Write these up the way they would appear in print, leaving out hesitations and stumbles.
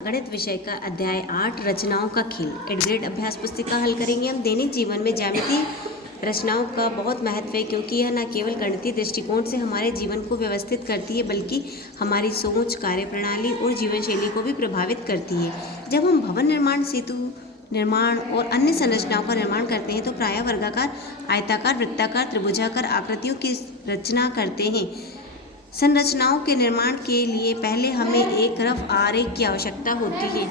गणित विषय का अध्याय 8 रचनाओं का खेल एड ग्रेड अभ्यास पुस्तिका हल करेंगे। हम दैनिक जीवन में ज्यामितीय रचनाओं का बहुत महत्व है, क्योंकि यह न केवल गणितीय दृष्टिकोण से हमारे जीवन को व्यवस्थित करती है, बल्कि हमारी सोच, कार्यप्रणाली और जीवन शैली को भी प्रभावित करती है। जब हम भवन निर्माण, सेतु निर्माण और अन्य संरचनाओं का निर्माण करते हैं तो प्रायः वर्गाकार, आयताकार, वृत्ताकार, त्रिभुजाकार आकृतियों की रचना करते हैं। संरचनाओं के निर्माण के लिए पहले हमें एक रफ आरेख की आवश्यकता होती है।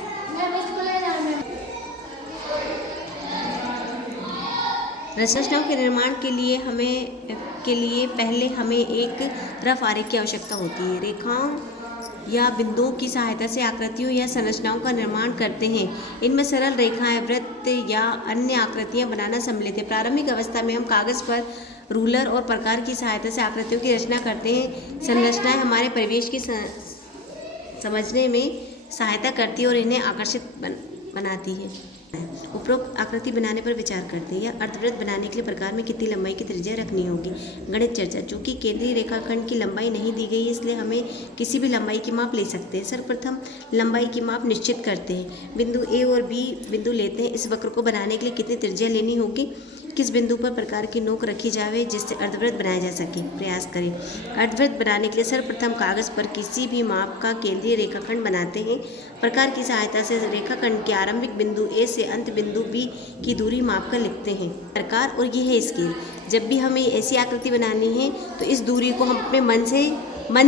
संरचनाओं के निर्माण के लिए पहले हमें एक रफ आरेख की आवश्यकता होती है। रेखाओं या बिंदुओं की सहायता से आकृतियों या संरचनाओं का निर्माण करते हैं। इनमें सरल रेखाएं, वृत्त या अन्य आकृतियां बनाना सम्मिलित है। प्रारंभिक अवस्था में हम कागज पर रूलर और प्रकार की सहायता से आकृतियों की रचना करते हैं। संरचनाएं हमारे परिवेश की समझने में सहायता करती है और इन्हें आकर्षित बनाती है। उपरोक्त आकृति बनाने पर विचार करते हैं। यह अर्धवृत्त बनाने के लिए प्रकार में कितनी लंबाई की त्रिज्या रखनी होगी। गणित चर्चा। चूंकि केंद्रीय रेखाखंड की लंबाई नहीं दी गई है, इसलिए हमें किसी भी लंबाई की माप ले सकते हैं। सर्वप्रथम लंबाई की माप निश्चित करते हैं। बिंदु ए और बी बिंदु लेते हैं। इस वक्र को बनाने के लिए कितनी त्रिज्या लेनी होगी। किस बिंदु पर प्रकार की नोक रखी जाए जिससे अर्धवृत्त बनाया जा सके। प्रयास करें। अर्धवृत्त बनाने के लिए सर्वप्रथम कागज पर किसी भी माप का केंद्रीय रेखाखंड बनाते हैं। प्रकार की सहायता से रेखाखंड के आरंभिक बिंदु ए से अंत बिंदु बी की दूरी माप कर लिखते हैं। प्रकार और ये है स्केल। जब भी हमें ऐसी आकृति बनानी है तो इस दूरी को हम अपने मन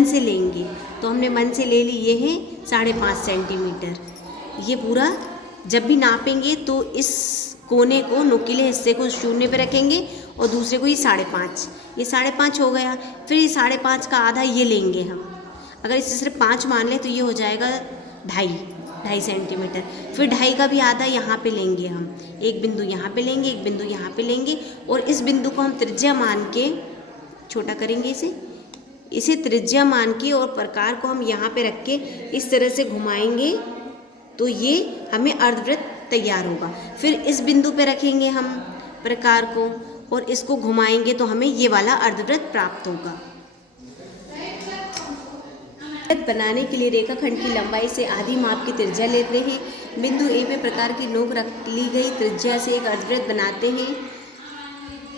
से लेंगे। तो हमने मन से ले ली, ये है 5.5 सेंटीमीटर। ये पूरा जब भी नापेंगे तो इस कोने को, नुकीले हिस्से को शून्य पे रखेंगे और दूसरे को ये 5.5, ये 5.5 हो गया। फिर ये 5.5 का आधा ये लेंगे हम। अगर इसे सिर्फ 5 मान लें तो ये हो जाएगा 2.5 सेंटीमीटर। फिर 2.5 का भी आधा यहाँ पे लेंगे हम। एक बिंदु यहाँ पे लेंगे, एक बिंदु यहाँ पे लेंगे और इस बिंदु को हम त्रिज्या मान के छोटा करेंगे इसे त्रिज्या मान के और प्रकार को हम यहाँ पे रख के इस तरह से घुमाएंगे तो ये हमें अर्धवृत्त तैयार होगा। फिर इस बिंदु पे रखेंगे हम प्रकार को और इसको घुमाएंगे तो हमें ये वाला अर्धवृत्त प्राप्त होगा। बनाने के लिए रेखाखंड की लंबाई से आधी माप की त्रिज्या लेते हैं। बिंदु ए पे प्रकार की नोक रख ली गई त्रिज्या से एक अर्धवृत्त बनाते हैं।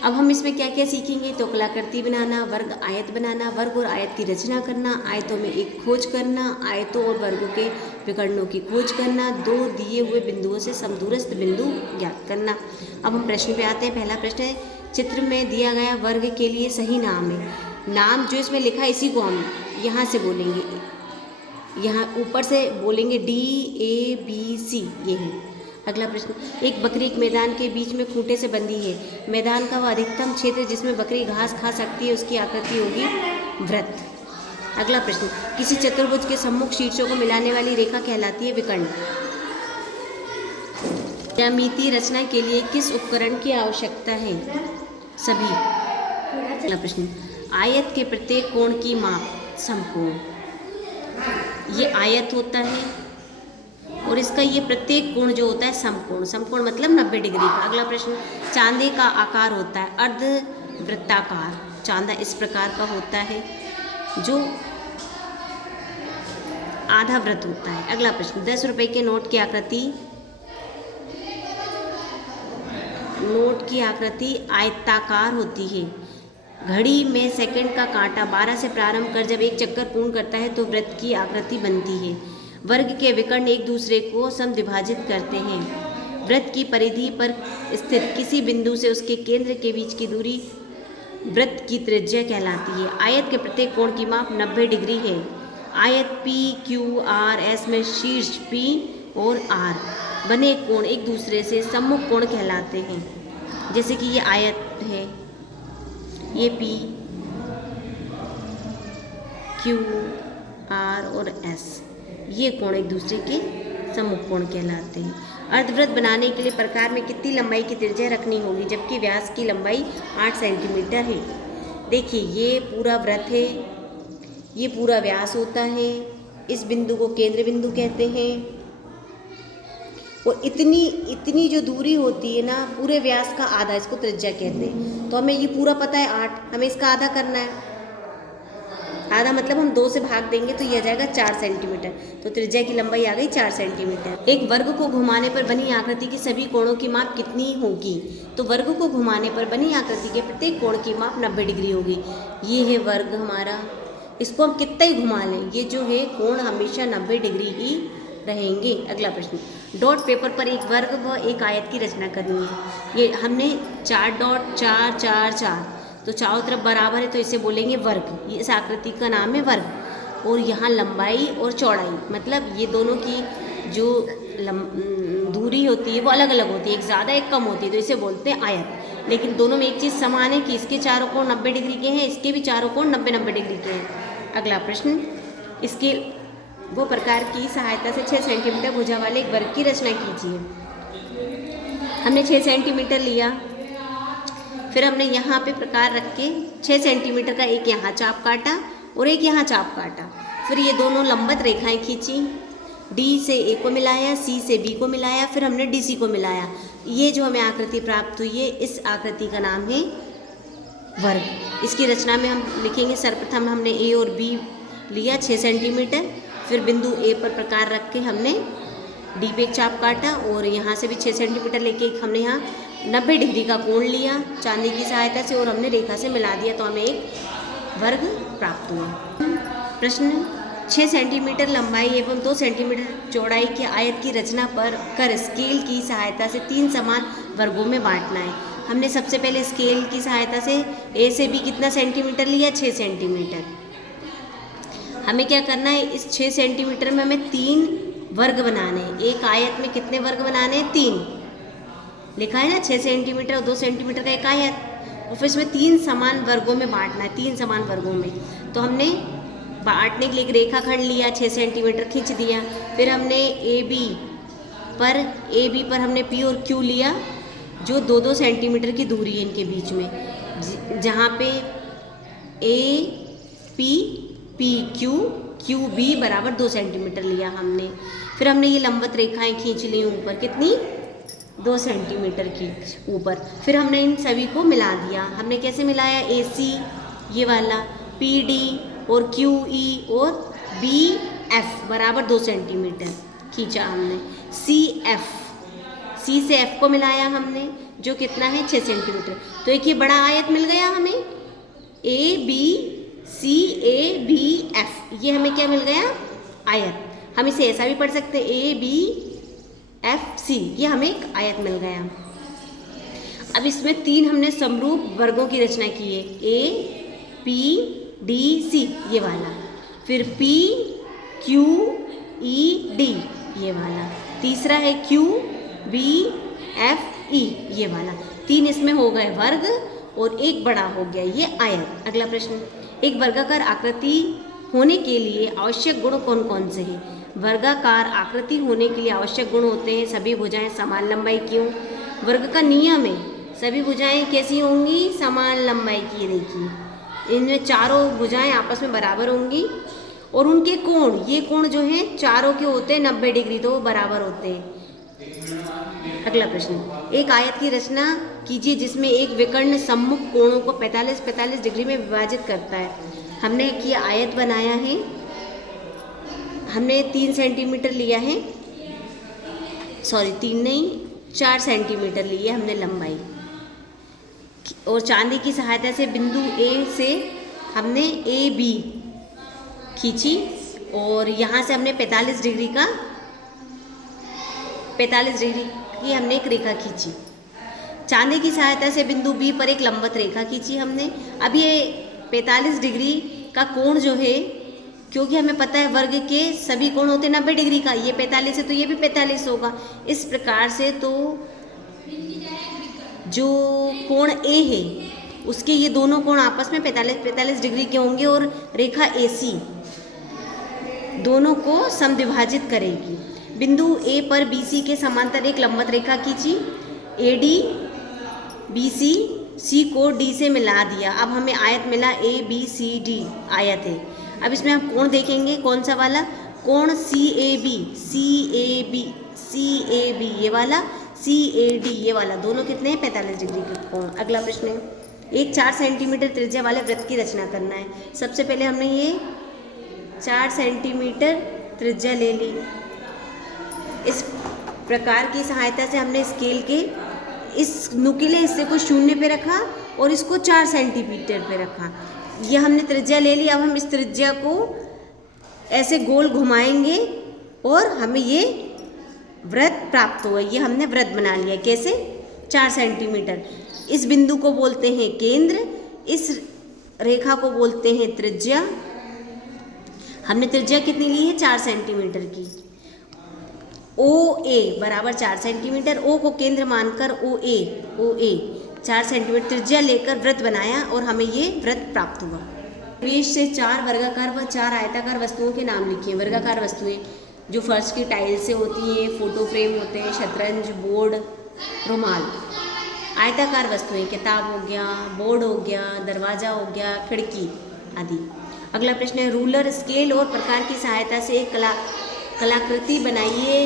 अब हम इसमें क्या क्या सीखेंगे तो कलाकृति बनाना, वर्ग आयत बनाना, वर्ग और आयत की रचना करना, आयतों में एक खोज करना, आयतों और वर्गों के विकर्णों की खोज करना, दो दिए हुए बिंदुओं से समदूरस्थ बिंदु ज्ञात करना। अब हम प्रश्न पे आते हैं। पहला प्रश्न है, चित्र में दिया गया वर्ग के लिए सही नाम है। नाम जो इसमें लिखा है इसी को हम यहाँ से बोलेंगे, यहाँ ऊपर से बोलेंगे DABC, ये है। अगला प्रश्न, एक बकरी एक मैदान के बीच में खूंटे से बंधी है। मैदान का वह अधिकतम क्षेत्र जिसमें बकरी घास खा सकती है उसकी आकृति होगी वृत्त। अगला प्रश्न, किसी चतुर्भुज के सम्मुख शीर्षों को मिलाने वाली रेखा कहलाती है विकर्ण। ज्यामितीय रचना के लिए किस उपकरण की आवश्यकता है। सभी। अगला प्रश्न, आयत के प्रत्येक कोण की माप समकोण। ये आयत होता है और इसका ये प्रत्येक कोण जो होता है समकोण। समकोण मतलब 90 डिग्री का। अगला प्रश्न, चांदे का आकार होता है अर्धवृत्ताकार। चांदा इस प्रकार का होता है जो आधा वृत्त होता है। अगला प्रश्न, 10 रुपए के नोट की आकृति आयताकार होती है। घड़ी में सेकंड का कांटा 12 से प्रारंभ कर जब एक चक्कर पूर्ण करता है तो वृत्त की आकृति बनती है। वर्ग के विकर्ण एक दूसरे को समद्विभाजित करते हैं। वृत्त की परिधि पर स्थित किसी बिंदु से उसके केंद्र के बीच की दूरी वृत्त की त्रिज्या कहलाती है। आयत के प्रत्येक कोण की माप 90 डिग्री है। आयत PQRS में शीर्ष P और R बने कोण एक दूसरे से सम्मुख कोण कहलाते हैं। जैसे कि ये आयत है, ये P, Q, R और S, ये कोण एक दूसरे के सम्मुख कोण कहलाते हैं। अर्धवृत्त बनाने के लिए प्रकार में कितनी लंबाई की त्रिज्या रखनी होगी, जबकि व्यास की लंबाई 8 सेंटीमीटर है। देखिए ये पूरा वृत्त है, ये पूरा व्यास होता है। इस बिंदु को केंद्र बिंदु कहते हैं और इतनी जो दूरी होती है ना, पूरे व्यास का आधा, इसको त्रिज्या कहते हैं। तो हमें ये पूरा पता है 8, हमें इसका आधा करना है। आधा मतलब हम 2 से भाग देंगे तो ये आ जाएगा 4 सेंटीमीटर। तो त्रिज्या की लंबाई आ गई 4 सेंटीमीटर। एक वर्ग को घुमाने पर बनी आकृति के सभी कोणों की माप कितनी होगी? तो वर्ग को घुमाने पर बनी आकृति के प्रत्येक कोण की माप 90 डिग्री होगी। ये है वर्ग हमारा, इसको हम कितना ही घुमा लें, ये जो है कोण हमेशा 90 डिग्री ही रहेंगे। अगला प्रश्न, डॉट पेपर पर एक वर्ग व एक आयत की रचना करनी है। ये हमने 4 डॉट 4 4 4 तो चारों तरफ बराबर है तो इसे बोलेंगे वर्ग। ये इस आकृति का नाम है वर्ग। और यहाँ लंबाई और चौड़ाई मतलब ये दोनों की जो दूरी होती है वो अलग अलग होती है, एक ज़्यादा एक कम होती है, तो इसे बोलते हैं आयत। लेकिन दोनों में एक चीज़ समान है कि इसके चारों कोण 90 डिग्री के हैं, इसके भी चारों कोण 90 डिग्री के हैं। अगला प्रश्न, इसके वो प्रकार की सहायता से 6 सेंटीमीटर भुजा वाले एक वर्ग की रचना कीजिए। हमने 6 सेंटीमीटर लिया, फिर हमने यहाँ पे प्रकार रख के 6 सेंटीमीटर का एक यहाँ चाप काटा और एक यहाँ चाप काटा। फिर ये दोनों लंबवत रेखाएं खींची, डी से ए को मिलाया, सी से बी को मिलाया, फिर हमने डी सी को मिलाया। ये जो हमें आकृति प्राप्त हुई है, इस आकृति का नाम है वर्ग। इसकी रचना में हम लिखेंगे, सर्वप्रथम हमने ए और बी लिया 6 सेंटीमीटर, फिर बिंदु ए पर प्रकार रख के हमने डी पे एक चाप काटा और यहाँ से भी 6 सेंटीमीटर लेके हमने यहाँ 90 डिग्री का कोण लिया चांदी की सहायता से और हमने रेखा से मिला दिया, तो हमें एक वर्ग प्राप्त हुआ। प्रश्न, 6 सेंटीमीटर लंबाई एवं 2 सेंटीमीटर चौड़ाई के आयत की रचना पर कर स्केल की सहायता से 3 समान वर्गों में बांटना है। हमने सबसे पहले स्केल की सहायता से ए से बी कितना सेंटीमीटर लिया? 6 सेंटीमीटर। हमें क्या करना है, इस 6 सेंटीमीटर में हमें 3 वर्ग बनाने हैं। एक आयत में कितने वर्ग बनाने हैं? 3 लिखा है ना, 6 सेंटीमीटर और 2 सेंटीमीटर का एक आयत, और फिर इसमें 3 समान वर्गों में बांटना है, 3 समान वर्गों में। तो हमने बांटने के लिए एक रेखाखंड लिया, 6 सेंटीमीटर खींच दिया। फिर हमने ए बी पर हमने पी और क्यू लिया, जो 2-2 सेंटीमीटर की दूरी है इनके बीच में, जहाँ पे A P P Q Q B बराबर 2 सेंटीमीटर लिया हमने। फिर हमने ये लंबवत रेखाएं खींच ली ऊपर, कितनी? 2 सेंटीमीटर की ऊपर। फिर हमने इन सभी को मिला दिया। हमने कैसे मिलाया? ए सी ये वाला, पी डी और क्यू ई और बी एफ बराबर 2 सेंटीमीटर खींचा हमने। सी से एफ को मिलाया हमने, जो कितना है? 6 सेंटीमीटर। तो एक ये बड़ा आयत मिल गया हमें, A B C A B F, ये हमें क्या मिल गया? आयत। हम इसे ऐसा भी पढ़ सकते हैं, ए बी एफ सी, ये हमें एक आयत मिल गया। अब इसमें 3 हमने समरूप वर्गों की रचना की है, ए पी डी सी ये वाला, फिर पी क्यू ई डी ये वाला, तीसरा है क्यू बी एफ ई ये वाला। 3 इसमें हो गए वर्ग और एक बड़ा हो गया ये आयत। अगला प्रश्न, एक वर्गाकार आकृति होने के लिए आवश्यक गुण कौन कौन से हैं? वर्गाकार आकृति होने के लिए आवश्यक गुण होते हैं, सभी भुजाएं समान लंबाई की हों। वर्ग का नियम है, सभी भुजाएं कैसी होंगी? समान लंबाई की। देखिए, इनमें चारों भुजाएं आपस में बराबर होंगी और उनके कोण, ये कोण जो हैं चारों के होते हैं 90 डिग्री, तो वो बराबर होते हैं। अगला प्रश्न, एक आयत की रचना कीजिए जिसमें एक विकर्ण सम्मुख कोणों को 45-45 डिग्री में विभाजित करता है। हमने एक ये आयत बनाया है, हमने 3 सेंटीमीटर लिया है, सॉरी 3 नहीं 4 सेंटीमीटर ली है हमने लंबाई, और चांदी की सहायता से बिंदु ए से हमने ए बी खींची और यहाँ से हमने 45 डिग्री की हमने एक रेखा खींची। चांदी की सहायता से बिंदु बी पर एक लंबवत रेखा खींची हमने। अब ये 45 डिग्री का कोण जो है, क्योंकि हमें पता है वर्ग के सभी कोण होते 90 डिग्री का, ये 45 है तो ये भी 45 होगा। इस प्रकार से तो जो कोण ए है उसके ये दोनों कोण आपस में 45 डिग्री के होंगे और रेखा AC दोनों को समद्विभाजित करेगी। बिंदु ए पर BC के समांतर एक लंबवत रेखा खींची, AD BC C को D से मिला दिया। अब हमें आयत मिला ABCD आयत है। अब इसमें हम कोण देखेंगे, कौन सा वाला? कोण CAB ये वाला, CAD ये वाला, दोनों कितने हैं? 45 डिग्री के कोण। अगला प्रश्न है, एक 4 सेंटीमीटर त्रिज्या वाले वृत्त की रचना करना है। सबसे पहले हमने ये 4 सेंटीमीटर त्रिज्या ले ली। इस प्रकार की सहायता से हमने स्केल के इस नुकीले हिस्से को 0 पे रखा और इसको 4 सेंटीमीटर पे रखा। ये हमने त्रिज्या ले ली। अब हम इस त्रिज्या को ऐसे गोल घुमाएंगे और हमें ये वृत्त प्राप्त हुआ। ये हमने वृत्त बना लिया। कैसे? 4 सेंटीमीटर। इस बिंदु को बोलते हैं केंद्र, इस रेखा को बोलते हैं त्रिज्या। हमने त्रिज्या कितनी ली है? 4 सेंटीमीटर की। OA बराबर 4 सेंटीमीटर। O को केंद्र मानकर OA 4 सेंटीमीटर त्रिज्या लेकर वृत्त बनाया और हमें ये वृत्त प्राप्त हुआ। परिवेश से 4 वर्गाकार व 4 आयताकार वस्तुओं के नाम लिखिए। वर्गाकार वस्तुएं जो फर्श की टाइल से होती हैं, फोटो फ्रेम होते हैं, शतरंज, बोर्ड, रुमाल। आयताकार वस्तुएं किताब हो गया, बोर्ड हो गया, दरवाज़ा हो गया, खिड़की आदि। अगला प्रश्न है रूलर, स्केल और प्रकार की सहायता से एक कलाकृति बनाइए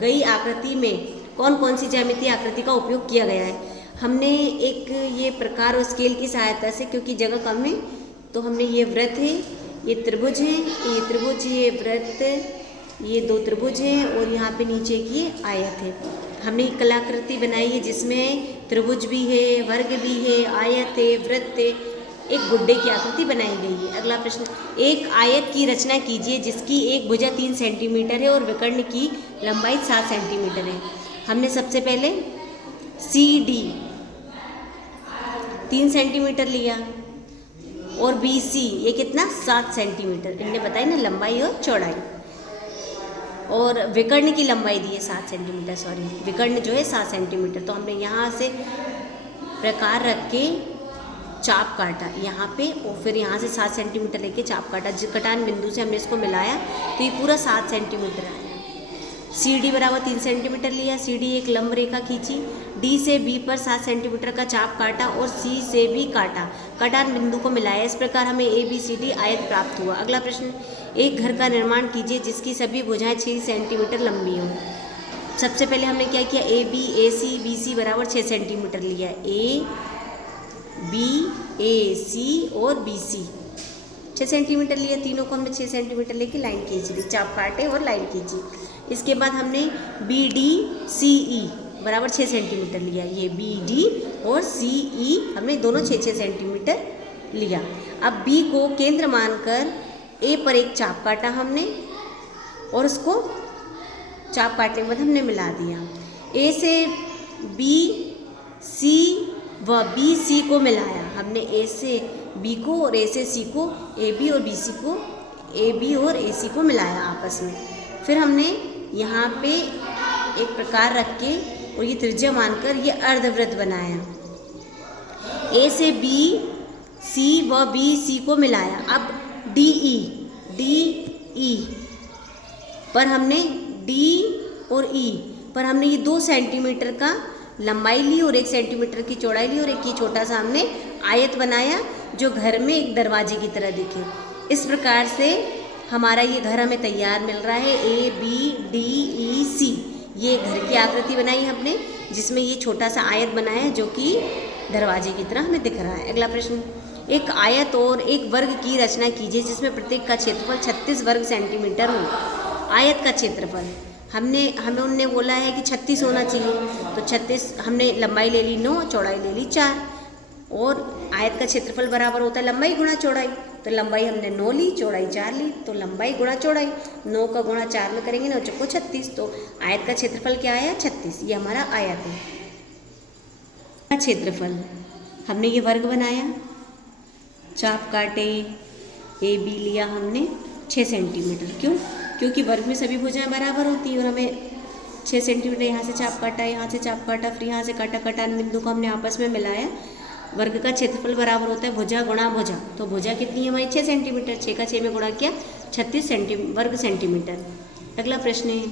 गई आकृति में कौन कौन सी ज्यामितीय आकृति का उपयोग किया गया है। हमने एक ये प्रकार और स्केल की सहायता से, क्योंकि जगह कम है तो हमने ये वृत्त है, ये त्रिभुज है, ये त्रिभुज, ये वृत्त, ये 2 त्रिभुज हैं और यहाँ पे नीचे की ये आयत है। हमने एक कलाकृति बनाई है जिसमें त्रिभुज भी है, वर्ग भी है, आयत है, वृत्त है, एक गुड्डे की आकृति बनाई गई है। अगला प्रश्न, एक आयत की रचना कीजिए जिसकी एक भुजा 3 सेंटीमीटर है और विकर्ण की लंबाई 7 सेंटीमीटर है। हमने सबसे पहले CD 3 सेंटीमीटर लिया और BC ये कितना? 7 सेंटीमीटर। इनने बताई ना लंबाई और चौड़ाई। और विकर्ण की लंबाई दी है 7 सेंटीमीटर, सॉरी विकर्ण जो है 7 सेंटीमीटर। तो हमने यहाँ से प्रकार रख के चाप काटा यहाँ पे और फिर यहाँ से 7 सेंटीमीटर लेके चाप काटा। कटान बिंदु से हमने इसको मिलाया तो ये पूरा 7 सेंटीमीटर आया। CD बराबर 3 सेंटीमीटर लिया। CD एक लंब रेखा खींची, D से B पर 7 सेंटीमीटर का चाप काटा और C से भी काटा। कटान बिंदु को मिलाया। इस प्रकार हमें ABCD आयत प्राप्त हुआ। अगला प्रश्न, एक घर का निर्माण कीजिए जिसकी सभी भुजाएं 6 सेंटीमीटर लंबी हों। सबसे पहले हमने क्या किया? AB AC BC बराबर 6 सेंटीमीटर लिया। AB AC और BC 6 सेंटीमीटर लिया। तीनों को हमने 6 सेंटीमीटर लेके लाइन खींच ली, चाप काटे और लाइन खींची। इसके बाद हमने BD CE बराबर 6 सेंटीमीटर लिया। ये BD और CE हमने दोनों 6-6 सेंटीमीटर लिया। अब B को केंद्र मानकर A पर एक चाप काटा हमने और उसको चाप काटने के बाद हमने मिला दिया। A से B C व BC को मिलाया। हमने A से B को और A से C को, AB और BC को, AB और AC को मिलाया आपस में। फिर हमने यहाँ पे एक प्रकार रख के और ये त्रिज्या मानकर ये अर्धवृत्त बनाया। A से B C व BC को मिलाया। अब DE पर हमने D और E पर हमने ये 2 सेंटीमीटर का लंबाई ली और 1 सेंटीमीटर की चौड़ाई ली और एक ये छोटा सा हमने आयत बनाया जो घर में एक दरवाजे की तरह दिखे। इस प्रकार से हमारा ये घर हमें तैयार मिल रहा है। ABDEC ये घर की आकृति बनाई हमने जिसमें ये छोटा सा आयत बनाया जो कि दरवाजे की तरह हमें दिख रहा है। अगला प्रश्न, एक आयत और एक वर्ग की रचना कीजिए जिसमें प्रत्येक का क्षेत्रफल 36 वर्ग सेंटीमीटर हो। आयत का क्षेत्रफल हमें उनने बोला है कि 36 होना चाहिए, तो 36 हमने लंबाई ले ली 9, चौड़ाई ले ली 4 और आयत का क्षेत्रफल बराबर होता है लंबाई गुणा चौड़ाई। तो लंबाई हमने 9 ली, चौड़ाई 4 ली, तो लंबाई गुणा चौड़ाई 9 का गुणा 4 में करेंगे 9 चौको 36, तो आयत का क्षेत्रफल क्या आया? 36। ये हमारा आयत है। क्षेत्रफल हमने ये वर्ग बनाया, चाप काटे, AB लिया हमने 6 सेंटीमीटर। क्यों? क्योंकि वर्ग में सभी भुजाएं बराबर होती है और हमें 6 सेंटीमीटर यहाँ से चाप काटा, यहाँ से चाप काटा, फिर यहाँ से काटा। कटान बिंदु को हमने आपस में मिलाया। वर्ग का क्षेत्रफल बराबर होता है भुजा गुणा भुजा, तो भुजा कितनी है हमारी? 6 सेंटीमीटर। 6 का 6 में गुणा किया 36 वर्ग सेंटीमीटर। अगला प्रश्न है,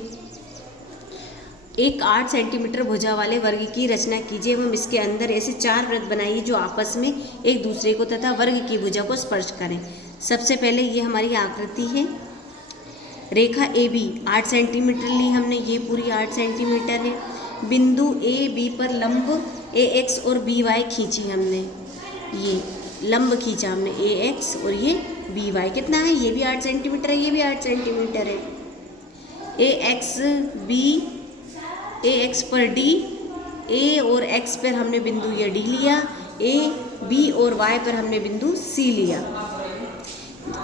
एक 8 सेंटीमीटर भुजा वाले वर्ग की रचना कीजिए एवं इसके अंदर ऐसे 4 वृत्त बनाइए जो आपस में एक दूसरे को तथा वर्ग की भुजा को स्पर्श करें। सबसे पहले ये हमारी आकृति है। रेखा AB 8 सेंटीमीटर ली हमने, ये पूरी 8 सेंटीमीटर है। बिंदु AB पर लंब ए एक्स और बी वाई खींची हमने, ये लंब खींचा हमने ए एक्स और ये बी वाई। कितना है? ये भी 8 सेंटीमीटर है, ये भी 8 सेंटीमीटर है। ए एक्स बी, ए एक्स पर डी, ए और एक्स पर हमने बिंदु ये डी लिया, ए बी और वाई पर हमने बिंदु सी लिया।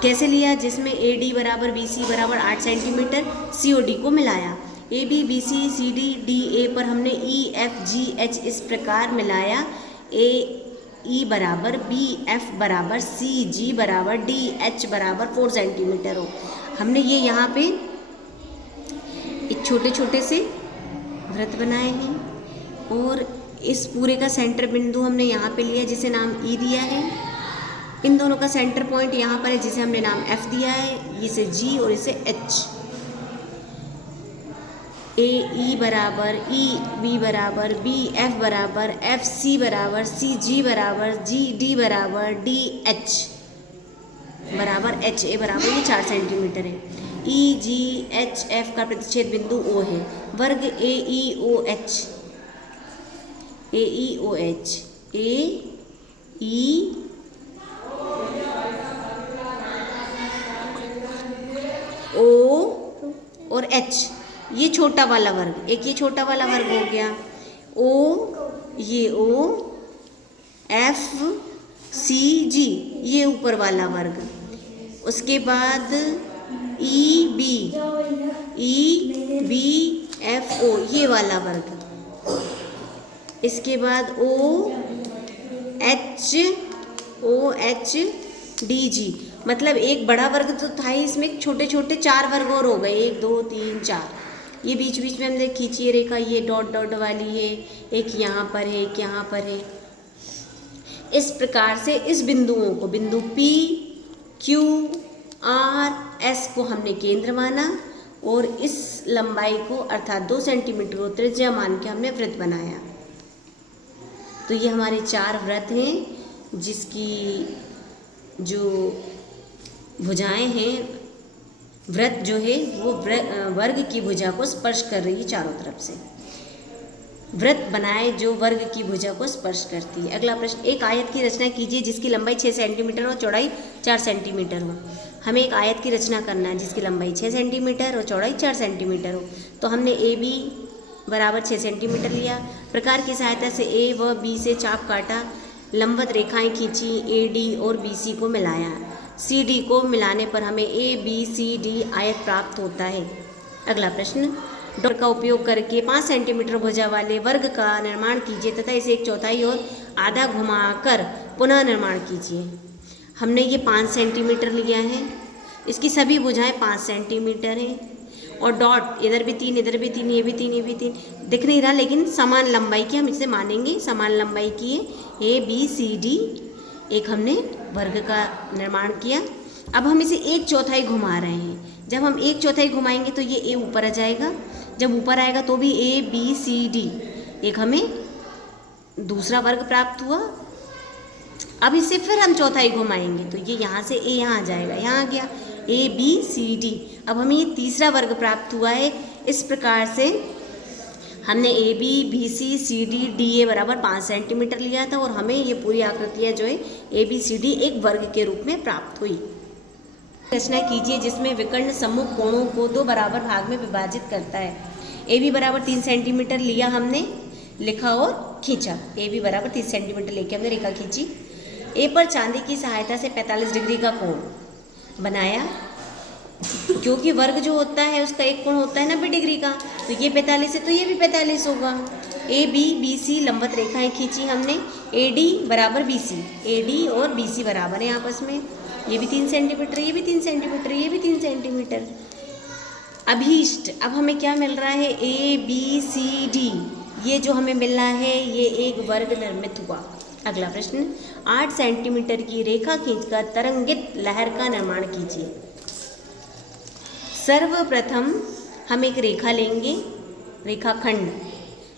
कैसे लिया? जिसमें ए डी बराबर बी सी बराबर 8 सेंटीमीटर, सी और डी को मिलाया। A B B C C D D A पर हमने ई एफ जी एच इस प्रकार मिलाया। ए ई बराबर बी एफ बराबर सी जी बराबर डी एच बराबर 4 सेंटीमीटर हो। हमने ये यहाँ पे एक छोटे छोटे से वृत्त बनाए हैं और इस पूरे का सेंटर बिंदु हमने यहाँ पे लिया जिसे नाम ई दिया है। इन दोनों का सेंटर पॉइंट यहाँ पर है जिसे हमने नाम एफ दिया है, इसे जी और इसे एच। ए ई बराबर ई बी बराबर बी एफ बराबर एफ सी बराबर सी जी बराबर जी डी बराबर डी एच बराबर एच ए बराबर ये 4 सेंटीमीटर है। ई जी एच एफ का प्रतिच्छेद बिंदु ओ है। वर्ग ए ई ओ एच, ए ई ओ एच, ए ई ओ और एच, ये छोटा वाला वर्ग, एक ये छोटा वाला वर्ग हो गया। ओ, ये ओ, एफ सी जी ये ऊपर वाला वर्ग। उसके बाद ई बी एफ ओ ये वाला वर्ग। इसके बाद ओ एच डी जी, मतलब एक बड़ा वर्ग तो था ही, इसमें छोटे छोटे 4 वर्ग और हो गए, 1 2 3 4। ये बीच बीच में हमने खींची है रेखा, ये डॉट डॉट वाली है, एक यहाँ पर है, एक यहाँ पर है। इस प्रकार से इस बिंदुओं को, बिंदु P, Q, R, S को हमने केंद्र माना और इस लंबाई को अर्थात 2 सेंटीमीटर को त्रिज्या मान के हमने वृत्त बनाया। तो ये हमारे 4 वृत्त हैं जिसकी जो भुजाएं हैं, वृत्त जो है वो वर्ग की भुजा को स्पर्श कर रही है चारों तरफ से। वृत्त बनाए जो वर्ग की भुजा को स्पर्श करती है। अगला प्रश्न, एक आयत की रचना कीजिए जिसकी लंबाई 6 सेंटीमीटर और चौड़ाई 4 सेंटीमीटर हो। हमें एक आयत की रचना करना है जिसकी लंबाई 6 सेंटीमीटर और चौड़ाई 4 सेंटीमीटर हो। तो हमने ए बी बराबर 6 सेंटीमीटर लिया। प्रकार की सहायता से ए व बी से चाप काटा, लंबवत रेखाएं खींची, ए डी और बी सी को मिलाया। सी डी को मिलाने पर हमें ए बी सी डी आयत प्राप्त होता है। अगला प्रश्न, डॉट का उपयोग करके 5 सेंटीमीटर भुजा वाले वर्ग का निर्माण कीजिए तथा इसे 1/4 और आधा घुमाकर पुनः निर्माण कीजिए। हमने ये 5 सेंटीमीटर लिया है, इसकी सभी भुजाएं 5 सेंटीमीटर हैं और डॉट इधर भी 3, इधर भी 3, ये भी 3, ये भी 3 दिख नहीं रहा, लेकिन समान लंबाई की हम इसे मानेंगे, समान लंबाई की है। ए बी सी डी एक हमने वर्ग का निर्माण किया। अब हम इसे 1/4 घुमा रहे हैं। जब हम 1/4 घुमाएंगे तो ये ए ऊपर आ जाएगा, जब ऊपर आएगा तो भी ए बी सी डी एक हमें दूसरा वर्ग प्राप्त हुआ। अब इसे फिर हम चौथाई घुमाएंगे तो ये यहाँ से ए यहाँ आ जाएगा, यहाँ आ गया ए बी सी डी। अब हमें ये तीसरा वर्ग प्राप्त हुआ है। इस प्रकार से हमने A B B C C D D A बराबर 5 सेंटीमीटर लिया था और हमें ये पूरी आकृतियाँ जो है ए बी सी डी एक वर्ग के रूप में प्राप्त हुई। रचना कीजिए जिसमें विकर्ण सम्मुख कोणों को 2 बराबर भाग में विभाजित करता है। ए बी बराबर 3 सेंटीमीटर लिया हमने, लिखा और खींचा। ए बी बराबर 30 सेंटीमीटर लेके हमने रेखा खींची। ए पर चांदी की सहायता से 45 डिग्री का कोण बनाया, क्योंकि वर्ग जो होता है उसका एक कोण होता है 90 डिग्री का, तो ये 45 है तो ये भी 45 होगा। ए बी बी सी लंबवत रेखाएं खींची हमने। ए डी बराबर बी सी, ए डी और बी सी बराबर है आपस में, ये भी 3 सेंटीमीटर, ये भी 3 सेंटीमीटर, ये भी 3 सेंटीमीटर। अभीष्ट, अब हमें क्या मिल रहा है, ए बी सी डी ये जो हमें मिल रहा है ये एक वर्ग निर्मित हुआ। अगला प्रश्न, 8 सेंटीमीटर की रेखा खींचकर तरंगित लहर का निर्माण कीजिए। सर्वप्रथम हम एक रेखा लेंगे, रेखाखंड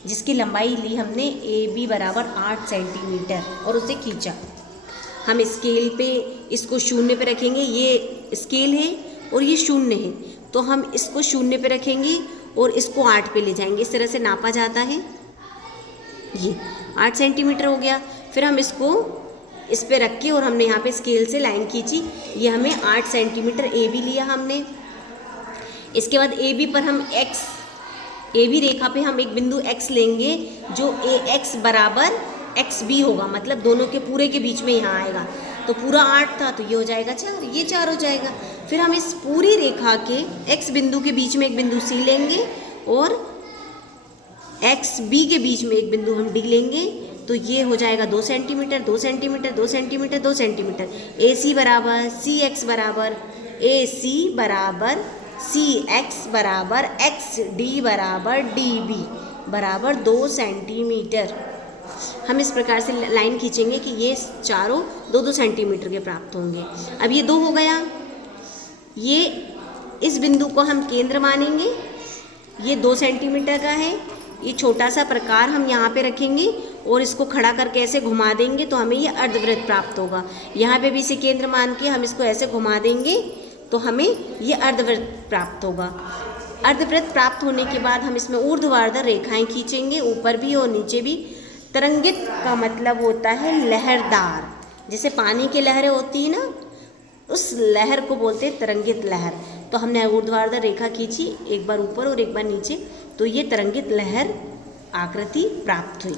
जिसकी लंबाई ली हमने ए बी बराबर 8 सेंटीमीटर और उसे खींचा। हम स्केल पे इसको 0 पे रखेंगे, ये स्केल है और ये 0 है, तो हम इसको 0 पे रखेंगे और इसको 8 पे ले जाएंगे। इस तरह से नापा जाता है। ये 8 सेंटीमीटर हो गया। फिर हम इसको इस पे रख के और हमने यहाँ पे स्केल से लाइन खींची, ये हमें 8 सेंटीमीटर ए बी लिया हमने। इसके बाद ए बी पर हम एक्स, ए बी रेखा पे हम एक बिंदु एक्स लेंगे जो ए एक्स बराबर एक्स बी होगा, मतलब दोनों के पूरे के बीच में यहाँ आएगा। तो पूरा 8 था तो ये हो जाएगा 4, ये 4 हो जाएगा। फिर हम इस पूरी रेखा के एक्स बिंदु के बीच में एक बिंदु सी लेंगे और एक्स बी के बीच में एक बिंदु हम डी लेंगे, तो ये हो जाएगा 2 सेंटीमीटर 2 सेंटीमीटर 2 सेंटीमीटर 2 सेंटीमीटर। ए सी बराबर सी एक्स बराबर ए सी बराबर सी एक्स बराबर एक्स डी बराबर डी बी बराबर 2 सेंटीमीटर। हम इस प्रकार से लाइन खींचेंगे कि ये चारों 2-2 सेंटीमीटर के प्राप्त होंगे। अब ये 2 हो गया, ये इस बिंदु को हम केंद्र मानेंगे, ये 2 सेंटीमीटर का है। ये छोटा सा प्रकार हम यहाँ पे रखेंगे और इसको खड़ा करके ऐसे घुमा देंगे तो हमें ये अर्धवृत्त प्राप्त होगा। यहाँ पे भी इसे केंद्र मान के हम इसको ऐसे घुमा देंगे तो हमें ये अर्धवृत्त प्राप्त होगा। अर्धवृत्त प्राप्त होने के बाद हम इसमें ऊर्ध्वाधर रेखाएं खींचेंगे, ऊपर भी और नीचे भी। तरंगित का मतलब होता है लहरदार, जैसे पानी की लहरें होती है ना, उस लहर को बोलते हैं तरंगित लहर। तो हमने ऊर्ध्वाधर रेखा खींची, एक बार ऊपर और एक बार नीचे, तो ये तरंगित लहर आकृति प्राप्त हुई।